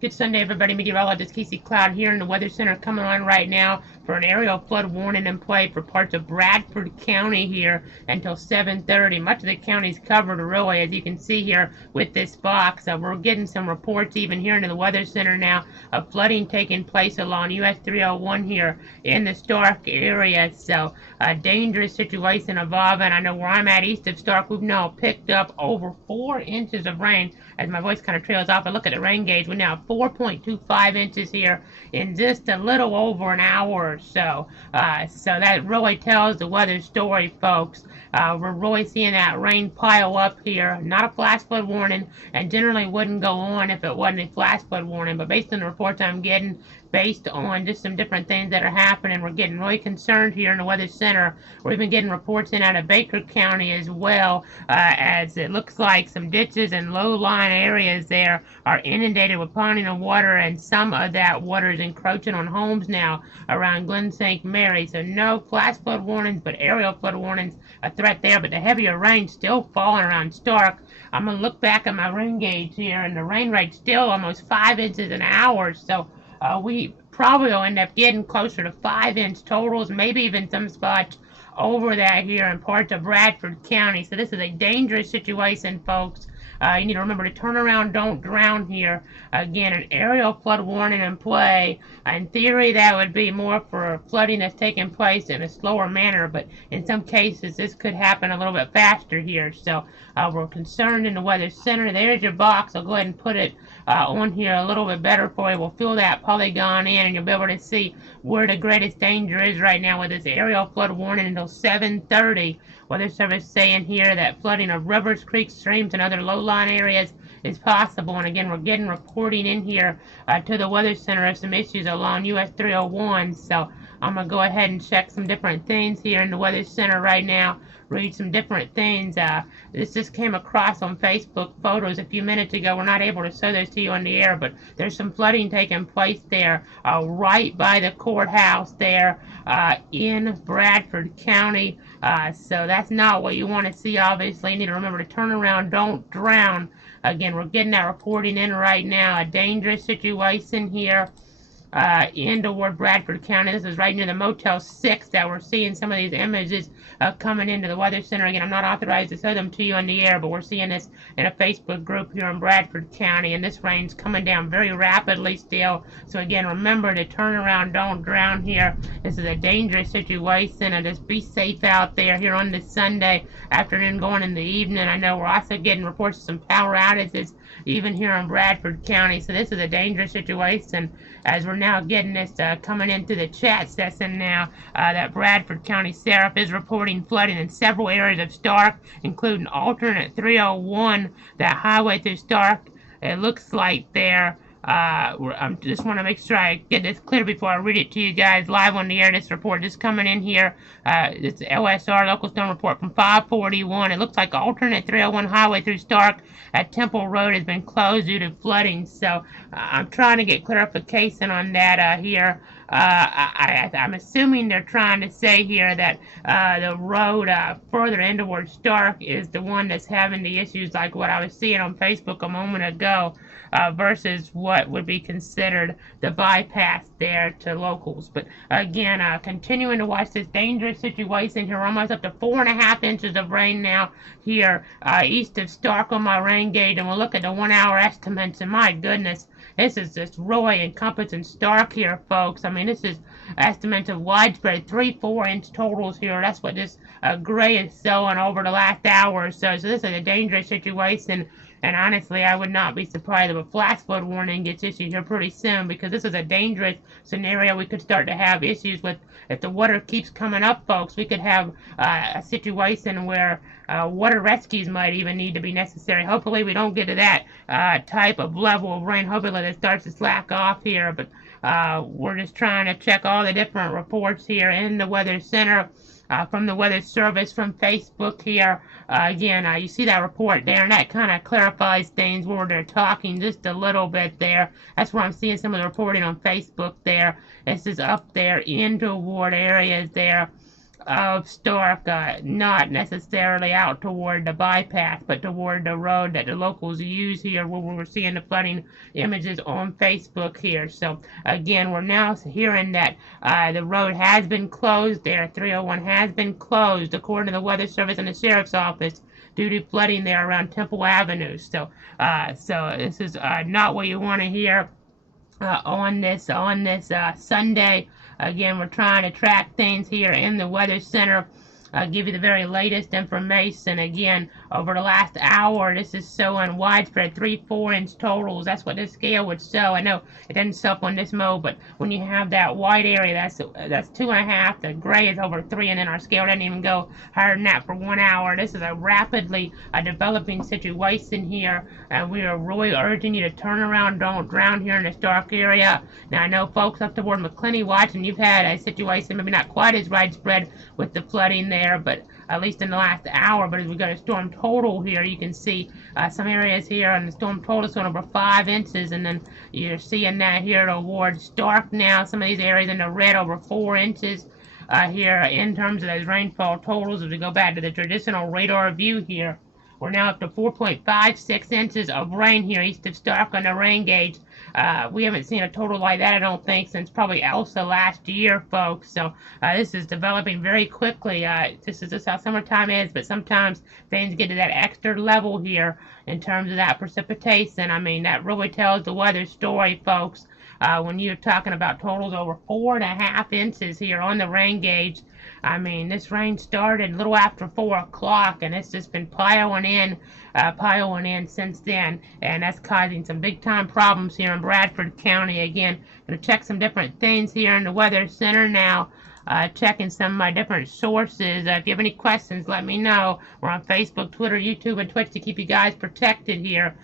Good Sunday, everybody. Meteorologist Casey Cloud here in the Weather Center coming on right now for an aerial flood warning in play for parts of Bradford County here until 7:30. Much of the county is covered, really, as you can see here with this box. We're getting some reports even here in the Weather Center now of flooding taking place along US 301 here in the Stark area. So, a dangerous situation evolving. I know where I'm at east of Stark, we've now picked up over 4 inches of rain. As my voice kind of trails off, I look at the rain gauge. We're now 4.25 inches here in just a little over an hour or so. So that really tells the weather story, folks. We're really seeing that rain pile up here. Not a flash flood warning, and generally wouldn't go on if it wasn't a flash flood warning. But based on the reports I'm getting, based on just some different things that are happening, we're getting really concerned here in the Weather Center. We're even getting reports in out of Baker County as well, as it looks like some ditches and low-lying areas there are inundated with ponding of water, and some of that water is encroaching on homes now around Glen St. Mary. So no flash flood warnings, but aerial flood warnings a threat there. But the heavier rain still falling around Stark. I'm going to look back at my rain gauge here, and the rain rate's still almost 5 inches an hour. So we probably will end up getting closer to 5-inch totals, maybe even some spots over that here in parts of Bradford County. So this is a dangerous situation, folks. You need to remember to turn around, don't drown here. Again, an aerial flood warning in play. In theory, that would be more for flooding that's taking place in a slower manner, but in some cases, this could happen a little bit faster here. So we're concerned in the Weather Center. There's your box. I'll go ahead and put it on here a little bit better for you. We'll fill that polygon in, and you'll be able to see where the greatest danger is right now with this aerial flood warning until 7:30. Weather Service saying here that flooding of rivers, creeks, streams, and other low-lying areas is possible. And again, we're getting reporting in here to the Weather Center of some issues along US 301. So I'm going to go ahead and check some different things here in the Weather Center right now. Read some different things. This just came across on Facebook photos a few minutes ago. We're not able to show those to you on the air, but there's some flooding taking place there right by the courthouse there in Bradford County. So that's not what you want to see, obviously. You need to remember to turn around, don't drown. Again, we're getting that reporting in right now. A dangerous situation here in toward Bradford County. This is right near the Motel 6 that we're seeing some of these images coming into the Weather Center. Again, I'm not authorized to show them to you on the air, but we're seeing this in a Facebook group here in Bradford County, and this rain's coming down very rapidly still. So again, remember to turn around, don't drown here. This is a dangerous situation, and just be safe out there here on this Sunday afternoon going in the evening. I know we're also getting reports of some power outages even here in Bradford County. So this is a dangerous situation as we're now getting this coming into the chat session now that Bradford County Sheriff is reporting flooding in several areas of Stark, including alternate 301, that highway through Stark. It looks like there. I just want to make sure I get this clear before I read it to you guys live on the air. This report just coming in here. It's LSR, Local Storm Report from 541. It looks like alternate 301 highway through Stark at Temple Road has been closed due to flooding. So I'm trying to get clarification on that here. I'm assuming they're trying to say here that the road further in towards Stark is the one that's having the issues like what I was seeing on Facebook a moment ago. Versus what would be considered the bypass there to locals. But again, continuing to watch this dangerous situation here. We're almost up to 4.5 inches of rain now here east of Stark on my rain gauge, and we'll look at the 1 hour estimates, and my goodness, this is just really encompassing Stark here, folks. I mean, this is estimates of widespread 3-4 inch totals here. That's what this gray is showing over the last hour or so. So this is a dangerous situation. And honestly, I would not be surprised if a flash flood warning gets issued here pretty soon, because this is a dangerous scenario. We could start to have issues with, if the water keeps coming up, folks, we could have a situation where water rescues might even need to be necessary. Hopefully we don't get to that type of level of rain. Hopefully it starts to slack off here, but we're just trying to check all the different reports here in the Weather Center. From the Weather Service, from Facebook here. Again, you see that report there, and that kind of clarifies things where they're talking just a little bit there. That's where I'm seeing some of the reporting on Facebook there. This is up there in toward areas there of Stark, not necessarily out toward the bypass, but toward the road that the locals use here, where we're seeing the flooding images on Facebook here. So again, we're now hearing that the road has been closed there. 301 has been closed, according to the Weather Service and the Sheriff's Office, due to flooding there around Temple Avenue. So this is not what you want to hear on this Sunday. Again, we're trying to track things here in the Weather Center, give you the very latest information. Again, over the last hour, this is showing widespread 3-4 inch totals. That's what this scale would show. I know it doesn't show up on this mode, but when you have that white area, that's 2.5. The gray is over 3, and then our scale doesn't even go higher than that for 1 hour. This is a rapidly developing situation here, and we are really urging you to turn around, don't drown here in this dark area. Now, I know folks up toward McClinney watching, you've had a situation maybe not quite as widespread with the flooding there, but at least in the last hour. But as we go to storm total here, you can see some areas here on the storm total is over 5 inches, and then you're seeing that here towards Stark now. Some of these areas in the red over 4 inches here in terms of those rainfall totals. As we go back to the traditional radar view here, we're now up to 4.56 inches of rain here east of Stark on the rain gauge. We haven't seen a total like that, I don't think, since probably Elsa last year, folks. So this is developing very quickly. This is just how summertime is, but sometimes things get to that extra level here in terms of that precipitation. I mean, that really tells the weather story, folks. When you're talking about totals over 4.5 inches here on the rain gauge, I mean, this rain started a little after 4 o'clock, and it's just been piling in since then, and that's causing some big-time problems here in Bradford County. Again, going to check some different things here in the Weather Center now, checking some of my different sources. If you have any questions, let me know. We're on Facebook, Twitter, YouTube, and Twitch to keep you guys protected here.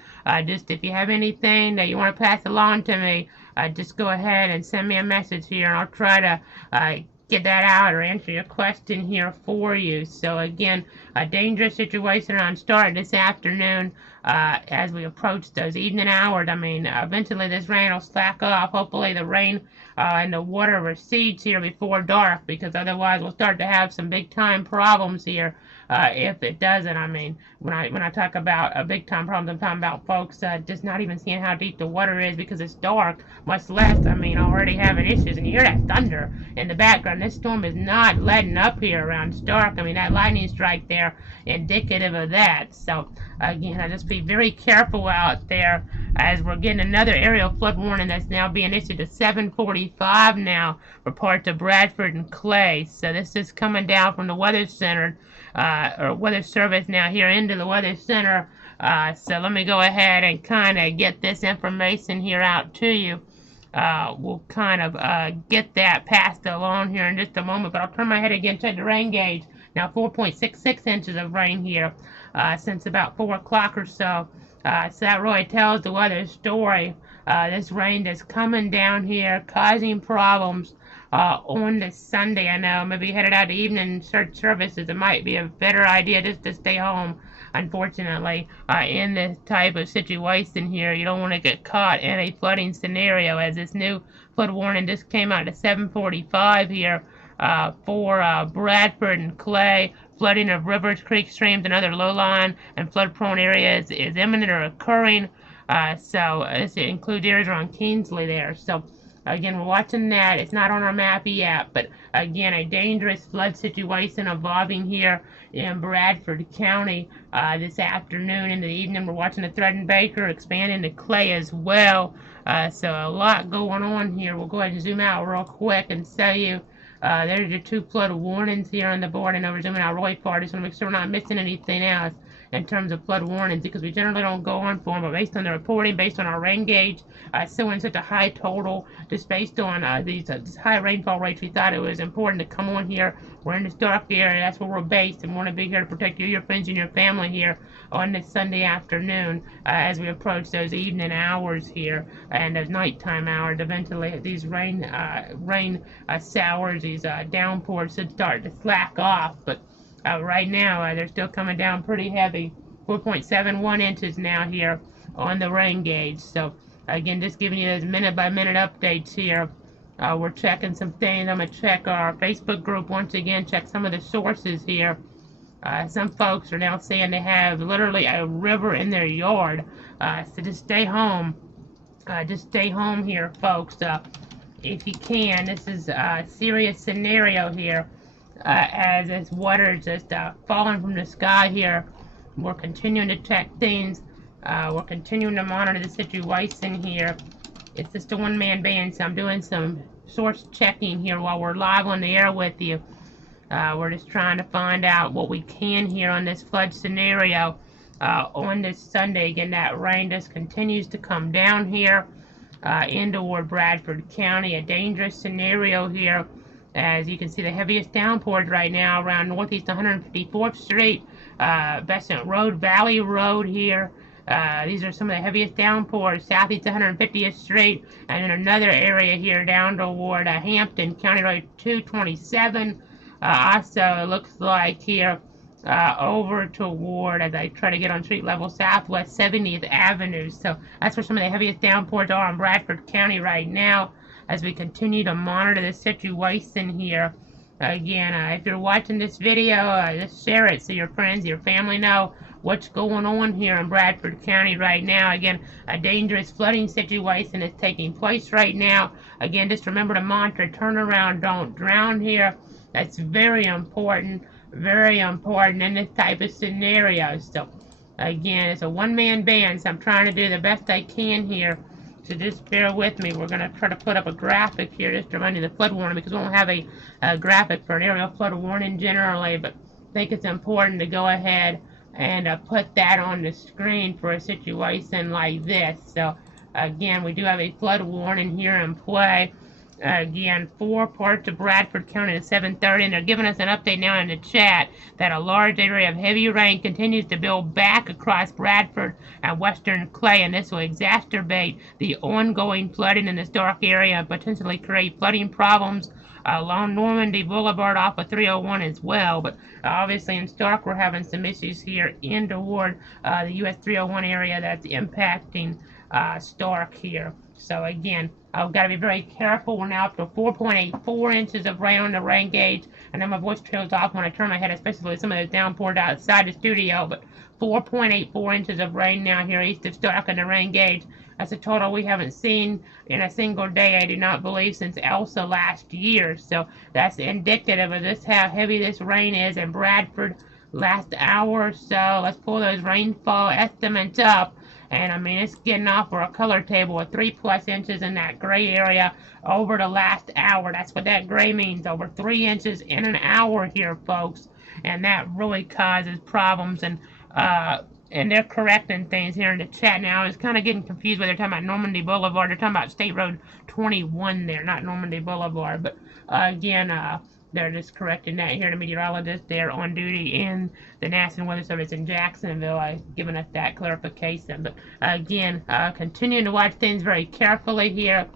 Just if you have anything that you want to pass along to me, just go ahead and send me a message here, and I'll try to get that out or answer your question here for you. So again, a dangerous situation on start this afternoon as we approach those evening hours. I mean, eventually this rain will slack off. Hopefully the rain and the water recedes here before dark, because otherwise we'll start to have some big time problems here if it doesn't. I mean, when I talk about big time problems, I'm talking about folks just not even seeing how deep the water is because it's dark, much less, I mean, already having issues. And you hear that thunder in the background. This storm is not letting up here around Stark. I mean, that lightning strike there indicative of that. So again, just be very careful out there as we're getting another aerial flood warning that's now being issued at 7:45 now for parts of Bradford and Clay. So this is coming down from the Weather Center or Weather Service now here into the Weather Center. So let me go ahead and kind of get this information here out to you. We'll kind of get that passed along here in just a moment, but I'll turn my head again, check the rain gauge. Now 4.66 inches of rain here since about 4 o'clock or so. So that really tells the weather story. This rain that's coming down here, causing problems on this Sunday. I know maybe headed out to evening church services, it might be a better idea just to stay home. Unfortunately, in this type of situation here, you don't want to get caught in a flooding scenario, as this new flood warning just came out at 7:45 here for Bradford and Clay. Flooding of rivers, creeks, streams, and other low-lying and flood-prone areas is imminent or occurring. So this includes areas around Kingsley there. So again, we're watching that. It's not on our map yet, but again, a dangerous flood situation evolving here in Bradford County this afternoon into the evening. We're watching the Thread and Baker expanding to Clay as well. So a lot going on here. We'll go ahead and zoom out real quick and show you. There's your 2 flood warnings here on the board. I know we're zooming out really far. Just want to make sure we're not missing anything else in terms of flood warnings, because we generally don't go on for them, but based on the reporting, based on our rain gauge, showing such a high total, just based on these high rainfall rates, we thought it was important to come on here. We're in this dark area, that's where we're based, and want to be here to protect you, your friends, and your family here on this Sunday afternoon as we approach those evening hours here and those nighttime hours. Eventually, these rain showers, these downpours should start to slack off, but right now, they're still coming down pretty heavy. 4.71 inches now here on the rain gauge. So again, just giving you those minute-by-minute updates here We're checking some things. I'm going to check our Facebook group once again, check some of the sources here. Some folks are now saying they have literally a river in their yard. So just stay home. Just stay home here, folks. If you can. This is a serious scenario here. As this water is just falling from the sky here. We're continuing to check things. We're continuing to monitor the situation here. It's just a one-man band, so I'm doing some source checking here while we're live on the air with you. We're just trying to find out what we can here on this flood scenario on this Sunday. Again, that rain just continues to come down here in toward Bradford County. A dangerous scenario here. As you can see, the heaviest downpours right now around Northeast 154th Street, Besant Road, Valley Road here. These are some of the heaviest downpours, Southeast 150th Street, and in another area here down toward Hampton, County Road 227. Also, it looks like here over toward, as I try to get on street level, Southwest 70th Avenue. So that's where some of the heaviest downpours are in Bradford County right now, as we continue to monitor the situation here. Again, if you're watching this video, just share it so your friends, your family know what's going on here in Bradford County right now. Again, a dangerous flooding situation is taking place right now. Again, just remember to monitor, turn around, don't drown here. That's very important in this type of scenario. So, again, it's a one-man band, so I'm trying to do the best I can here. So just bear with me. We're going to try to put up a graphic here just to remind you the flood warning, because we won't have a graphic for an aerial flood warning generally, but I think it's important to go ahead and put that on the screen for a situation like this. So again, we do have a flood warning here in play. Again, 4 parts of Bradford County at 7:30, and they're giving us an update now in the chat that a large area of heavy rain continues to build back across Bradford and western Clay, and this will exacerbate the ongoing flooding in this dark area and potentially create flooding problems along Normandy Boulevard off of 301 as well. But obviously in Stark, we're having some issues here in toward the US 301 area that's impacting Stark here. So again, I've got to be very careful. We're now up to 4.84 inches of rain on the rain gauge. I know my voice trails off when I turn my head, especially with some of the downpours outside the studio, but 4.84 inches of rain now here east of Stark on the rain gauge. That's a total we haven't seen in a single day, I do not believe, since Elsa last year. So that's indicative of this, how heavy this rain is in Bradford last hour or so. Let's pull those rainfall estimates up. And I mean, it's getting off for a color table with 3+ inches in that gray area over the last hour. That's what that gray means, over 3 inches in an hour here, folks. And that really causes problems. And they're correcting things here in the chat now. I was kind of getting confused when they're talking about Normandy Boulevard. They're talking about State Road 21 there, not Normandy Boulevard. But again, they're just correcting that here. The meteorologist there on duty in the National Weather Service in Jacksonville, giving us that clarification. But again, continuing to watch things very carefully here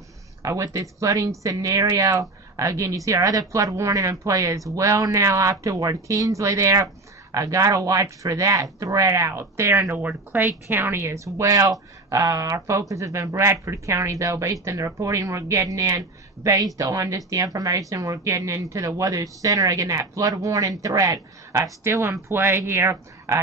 with this flooding scenario. Again, you see our other flood warning in play as well now up toward Kingsley there. I gotta watch for that threat out there in toward Clay County as well. Our focus has been Bradford County, though, based on the reporting we're getting in, based on just the information we're getting into the Weather Center. Again, that flood warning threat still in play here.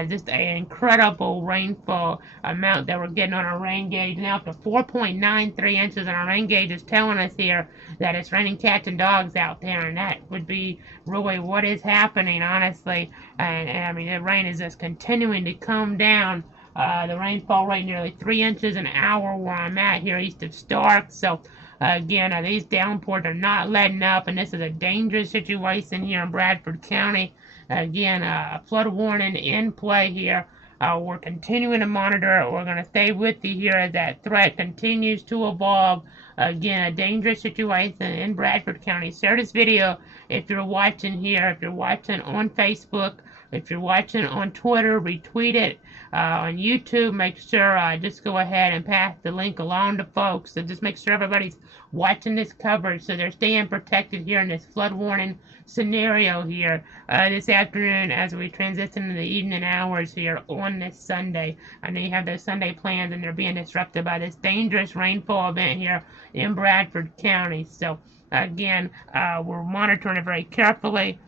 Just an incredible rainfall amount that we're getting on our rain gauge, now up to 4.93 inches, and our rain gauge is telling us here that it's raining cats and dogs out there, and that would be really what is happening, honestly. And I mean, the rain is just continuing to come down. The rainfall rate nearly 3 inches an hour where I'm at here east of Stark. So again, these downpours are not letting up, and this is a dangerous situation here in Bradford County. Again, flood warning in play here. We're continuing to monitor it. We're going to stay with you here as that threat continues to evolve. Again, a dangerous situation in Bradford County. Share this video if you're watching here, if you're watching on Facebook, if you're watching on Twitter, retweet it. On YouTube, make sure just go ahead and pass the link along to folks. So just make sure everybody's watching this coverage so they're staying protected here in this flood warning scenario here this afternoon as we transition to the evening hours here on this Sunday. I know you have those Sunday plans and they're being disrupted by this dangerous rainfall event here in Bradford County. So again, we're monitoring it very carefully.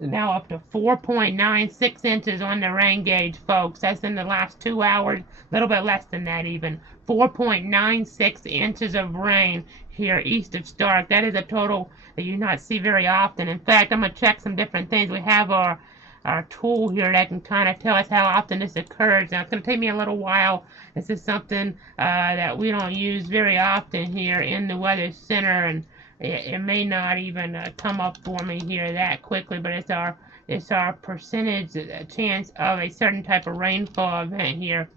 Now up to 4.96 inches on the rain gauge, folks. That's in the last 2 hours, a little bit less than that even. 4.96 inches of rain here east of Stark. That is a total that you not see very often. In fact, I'm going to check some different things. We have our tool here that can kind of tell us how often this occurs. Now, it's going to take me a little while. This is something that we don't use very often here in the Weather Center, and it may not even come up for me here that quickly, but it's our percentage chance of a certain type of rainfall event here.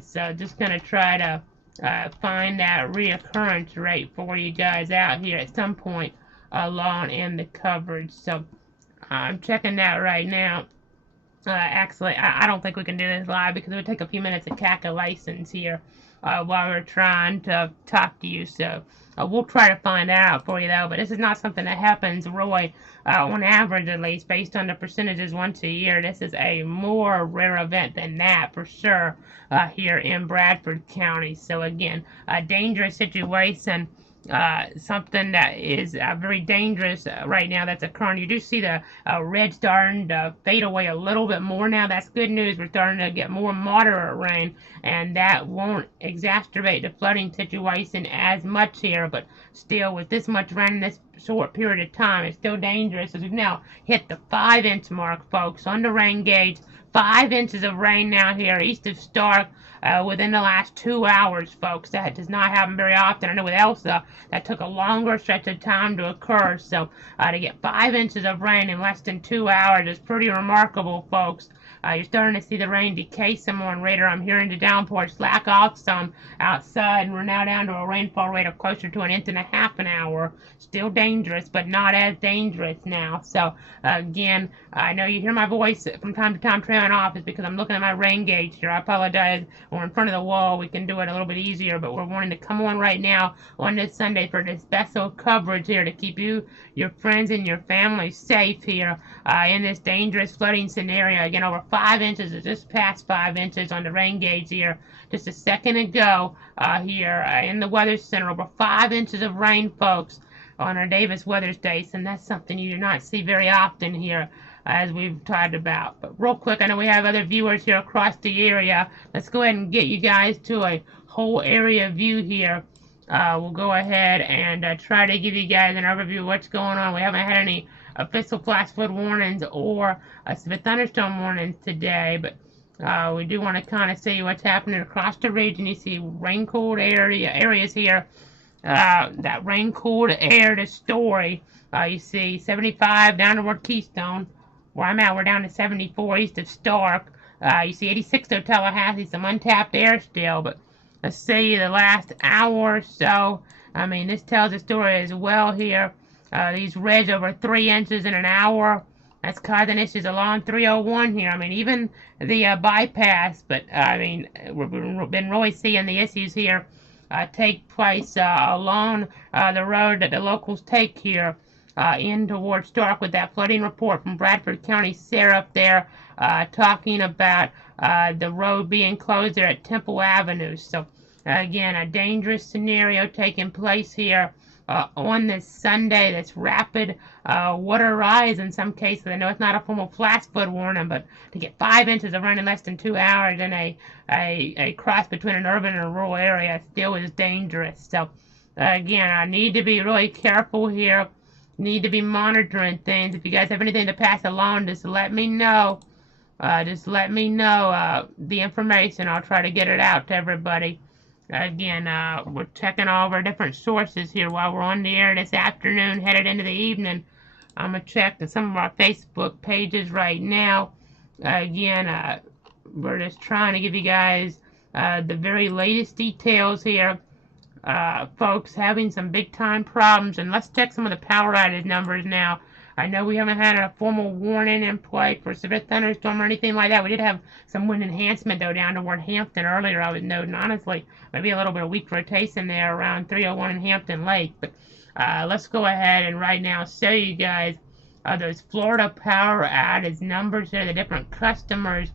So just going to try to find that reoccurrence rate for you guys out here at some point along in the coverage. So I'm checking that right now. Actually, I don't think we can do this live because it would take a few minutes of calculations here while we're trying to talk to you. So we'll try to find that out for you, though. But this is not something that happens, Roy, on average at least, based on the percentages once a year. This is a more rare event than that, for sure, here in Bradford County. So, again, a dangerous situation. Something that is very dangerous right now that's occurring. You do see the red starting to fade away a little bit more now. That's good news. We're starting to get more moderate rain, and that won't exacerbate the flooding situation as much here. But still, with this much rain in this short period of time, it's still dangerous as we've now hit the 5-inch mark, folks, on the rain gauge. 5 inches of rain now here east of Stark within the last 2 hours, folks. That does not happen very often. I know with Elsa, that took a longer stretch of time to occur. So to get 5 inches of rain in less than 2 hours is pretty remarkable, folks. You're starting to see the rain decay some more on radar. I'm hearing the downpour slack off some outside, and we're now down to a rainfall rate of closer to 1.5 inches an hour. Still dangerous, but not as dangerous now. So, again, I know you hear my voice from time to time trailing off. It's because I'm looking at my rain gauge here. I apologize. We're in front of the wall. We can do it a little bit easier, but we're wanting to come on right now on this Sunday for this special coverage here to keep you, your friends, and your family safe here in this dangerous flooding scenario. Again, over 5 inches, or just past 5 inches on the rain gauge here just a second ago here in the Weather Center. Over 5 inches of rain, folks, on our Davis weather station. That's something you do not see very often here, as we've talked about. But real quick, I know we have other viewers here across the area. Let's go ahead and get you guys to a whole area view here. We'll go ahead and try to give you guys an overview of what's going on. We haven't had any official flash flood warnings or severe thunderstorm warnings today, but we do want to kind of see what's happening across the region. You see rain-cooled areas here. That rain-cooled air, the story. You see 75 down toward Keystone. Where I'm at, we're down to 74 east of Stark. You see 86 to Tallahassee, some untapped air still, but let's see the last hour or so. I mean, this tells a story as well here. These reds over 3 inches in an hour. That's causing issues along 301 here. I mean, even the bypass, but I mean, we've been really seeing the issues here take place along the road that the locals take here in towards Stark, with that flooding report from Bradford County Sheriff there talking about the road being closed there at Temple Avenue. So again, a dangerous scenario taking place here on this Sunday. That's rapid water rise in some cases. I know it's not a formal flash flood warning, but to get 5 inches of rain in less than 2 hours in a cross between an urban and a rural area still is dangerous. So again, I need to be really careful here. Need to be monitoring things. If you guys have anything to pass along, just let me know. The information. I'll try to get it out to everybody. Again, we're checking all of our different sources here while we're on the air this afternoon, headed into the evening. I'm going to check some of our Facebook pages right now. Again, we're just trying to give you guys the very latest details here. Folks having some big time problems, and let's check some of the power outage numbers now. I know we haven't had a formal warning in play for severe thunderstorm or anything like that. We did have some wind enhancement though down toward Hampton earlier, I was noting. Honestly, maybe a little bit of weak rotation there around 301 in Hampton Lake. But let's go ahead and right now show you guys those Florida power outage numbers here, the different customers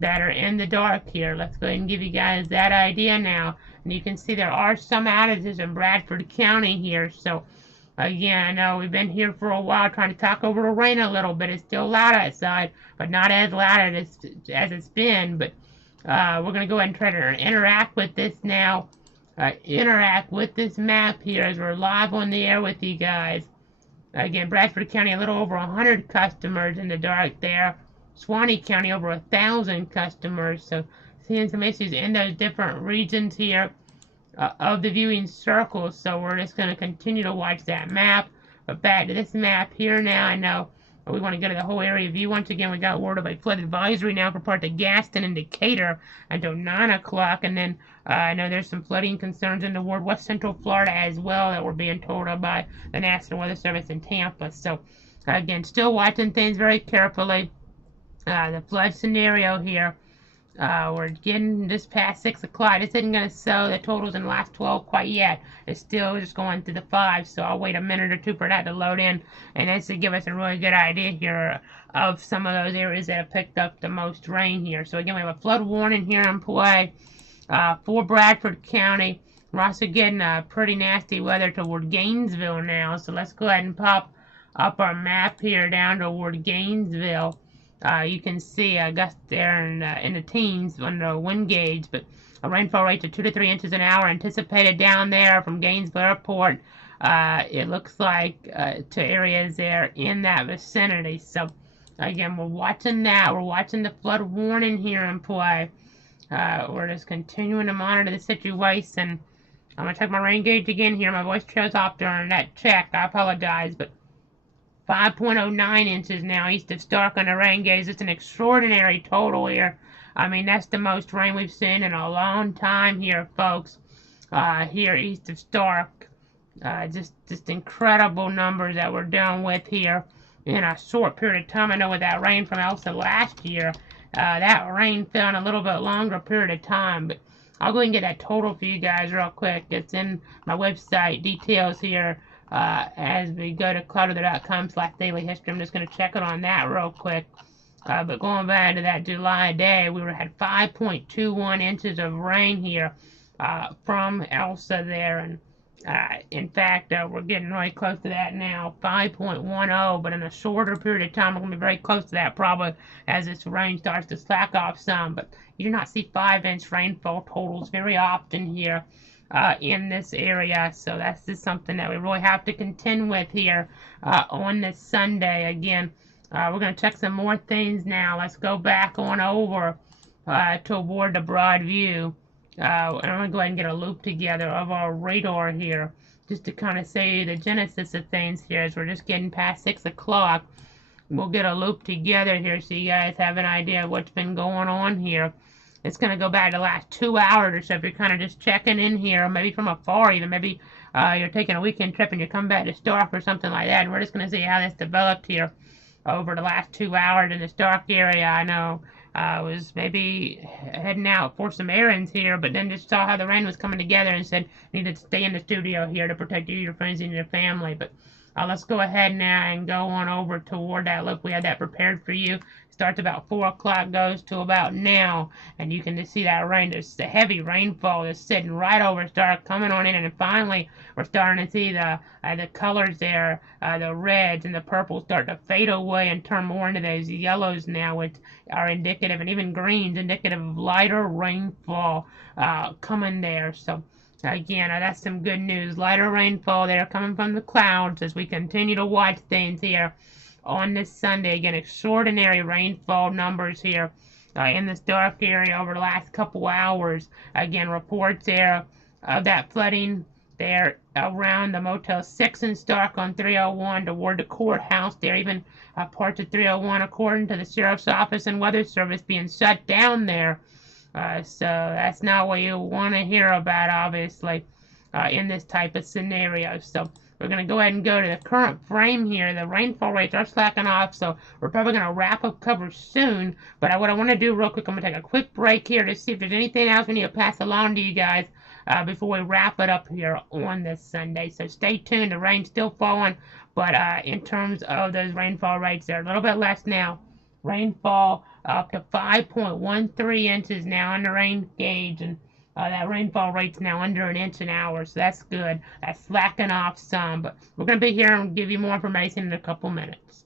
that are in the dark here. Let's go ahead and give you guys that idea now. And you can see there are some outages in Bradford County here. So again, I know we've been here for a while trying to talk over the rain a little bit. It's still loud outside, but not as loud as it's been. But we're going to go ahead and try to interact with this now. Interact with this map here as we're live on the air with you guys. Again, Bradford County, a little over 100 customers in the dark there. Suwannee County, over 1,000 customers. So seeing some issues in those different regions here of the viewing circles. So we're just going to continue to watch that map. But back to this map here now. I know we want to go to the whole area view. Once again, we got word of a flood advisory now for parts of Gaston and Decatur until 9 o'clock. And then I know there's some flooding concerns in the ward West Central Florida as well that we're being told of by the National Weather Service in Tampa. So again, still watching things very carefully. The flood scenario here. We're getting this past 6 o'clock. This isn't going to show the totals in the last 12 quite yet. It's still just going through the 5, so I'll wait a minute or two for that to load in. And this will give us a really good idea here of some of those areas that have picked up the most rain here. So again, we have a flood warning here in play for Bradford County. We're also getting pretty nasty weather toward Gainesville now. So let's go ahead and pop up our map here down toward Gainesville. You can see gusts there in the teens on the wind gauge, but a rainfall rate of 2 to 3 inches an hour anticipated down there from Gainesville Airport. It looks like to areas there in that vicinity. So again, we're watching that. We're watching the flood warning here in play. We're just continuing to monitor the situation. I'm going to check my rain gauge again here. My voice trails off during that check. I apologize, but 5.09 inches now east of Stark on the rain gauge. It's an extraordinary total here. I mean, that's the most rain we've seen in a long time here, folks. Here east of Stark. Just incredible numbers that we're dealing with here in a short period of time. I know with that rain from Elsa last year, that rain fell in a little bit longer period of time. But I'll go ahead and get that total for you guys real quick. It's in my website details here. As we go to cloudweather.com/daily history, I'm just going to check it on that real quick. But going back to that July day, we had 5.21 inches of rain here from Elsa there. And in fact, we're getting really close to that now, 5.10. But in a shorter period of time, we're going to be very close to that probably as this rain starts to slack off some. But you do not see 5-inch rainfall totals very often here. In this area, so that's just something that we really have to contend with here on this Sunday. Again, we're going to check some more things now. Let's go back on over toward the broad view. And I'm going to go ahead and get a loop together of our radar here, just to kind of say the genesis of things here as we're just getting past 6 o'clock. We'll get a loop together here so you guys have an idea of what's been going on here. It's going to go back to the last 2 hours or so if you're kind of just checking in here, maybe from afar even. Maybe you're taking a weekend trip and you come back to Stark or something like that. And we're just going to see how this developed here over the last 2 hours in the Stark area. I know I was maybe heading out for some errands here, but then just saw how the rain was coming together and said, needed to stay in the studio here to protect you, your friends, and your family. But let's go ahead now and go on over toward that loop. We had that prepared for you. Starts about 4 o'clock, goes to about now, and you can just see that rain. There's the heavy rainfall that's sitting right over Stark, coming on in, and then finally we're starting to see the colors there, the reds and the purples start to fade away and turn more into those yellows now, which are indicative, and even greens, indicative of lighter rainfall coming there. So again, that's some good news. Lighter rainfall there coming from the clouds as we continue to watch things here on this Sunday. Again, extraordinary rainfall numbers here in this dark area over the last couple hours. Again, reports there of that flooding there around the Motel 6 in Stark on 301 toward the courthouse there. Even parts of 301, according to the Sheriff's Office and Weather Service, being shut down there. So that's not what you want to hear about, obviously, in this type of scenario. So we're going to go ahead and go to the current frame here. The rainfall rates are slacking off, so we're probably going to wrap up coverage soon. But what I want to do real quick, I'm going to take a quick break here to see if there's anything else we need to pass along to you guys before we wrap it up here on this Sunday. So stay tuned. The rain's still falling, but in terms of those rainfall rates, they're a little bit less now. Rainfall up to 5.13 inches now on the rain gauge, and That rainfall rate's now under an inch an hour, so that's good. That's slacking off some, but we're going to be here and give you more information in a couple minutes.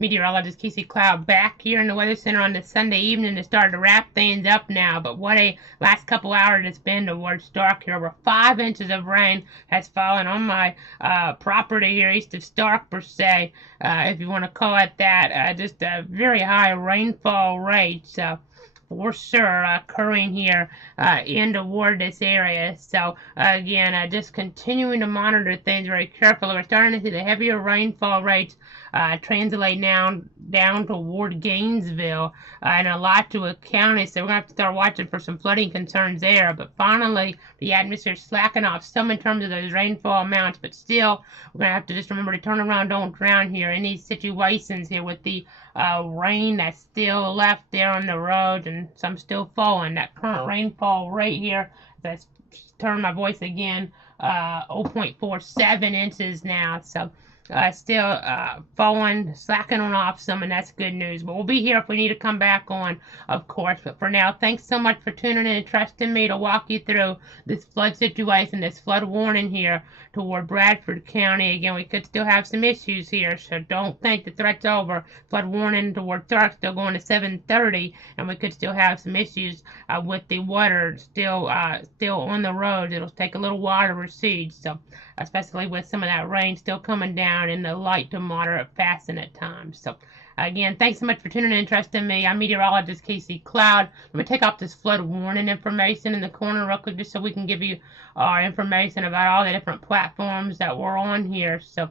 Meteorologist Casey Cloud back here in the Weather Center on this Sunday evening to start to wrap things up now. But what a last couple hours it's been towards Stark here. Over 5 inches of rain has fallen on my property here east of Stark, per se, if you want to call it that. Just a very high rainfall rate. So for sure occurring here in toward this area. So again, just continuing to monitor things very carefully. We're starting to see the heavier rainfall rates translate down toward Gainesville and Alachua County. So we're going to have to start watching for some flooding concerns there. But finally, the atmosphere is slacking off some in terms of those rainfall amounts. But still, we're going to have to just remember to turn around, don't drown here in these situations here with the rain that's still left there on the roads and some still falling. That current rainfall rate here, let's turn my voice again, 0.47 inches now. So still falling, slacking on off some, and that's good news. But we'll be here if we need to come back on, of course. But for now, thanks so much for tuning in and trusting me to walk you through this flood situation, this flood warning here toward Bradford County. Again, we could still have some issues here, so don't think the threat's over. Flood warning toward Stark still going to 7:30, and we could still have some issues with the water still on the roads. It'll take a little while to recede, so especially with some of that rain still coming down in the light to moderate fasting at times. So again, thanks so much for tuning in and trusting me. I'm meteorologist Casey Cloud. I'm going to take off this flood warning information in the corner real quick just so we can give you our information about all the different platforms that we're on here. So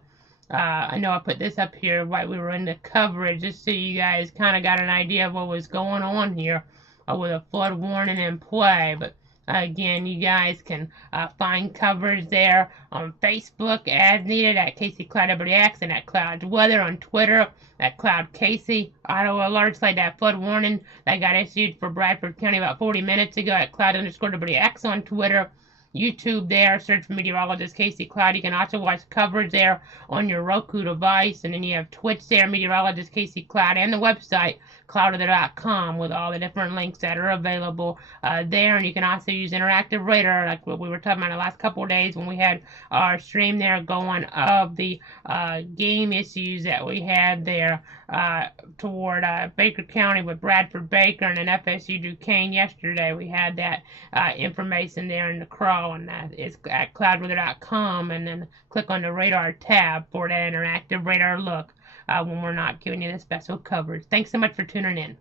I know I put this up here right we were in the coverage just so you guys kind of got an idea of what was going on here with a flood warning in play. But again, you guys can find coverage there on Facebook as needed at Casey Cloud WX and at Cloud's Weather on Twitter at Cloud Casey. Auto alerts like that flood warning that got issued for Bradford County about 40 minutes ago at Cloud_WX on Twitter. YouTube there. Search for meteorologist Casey Cloud. You can also watch coverage there on your Roku device. And then you have Twitch there, meteorologist Casey Cloud, and the website, cloudweather.com, with all the different links that are available there. And you can also use interactive radar, like what we were talking about the last couple of days when we had our stream there going of the game issues that we had there toward Baker County with Bradford Baker and then FSU Duquesne yesterday. We had that information there in the crawl, and that is at cloudweather.com, and then click on the radar tab for that interactive radar look when we're not giving you the special coverage. Thanks so much for tuning in.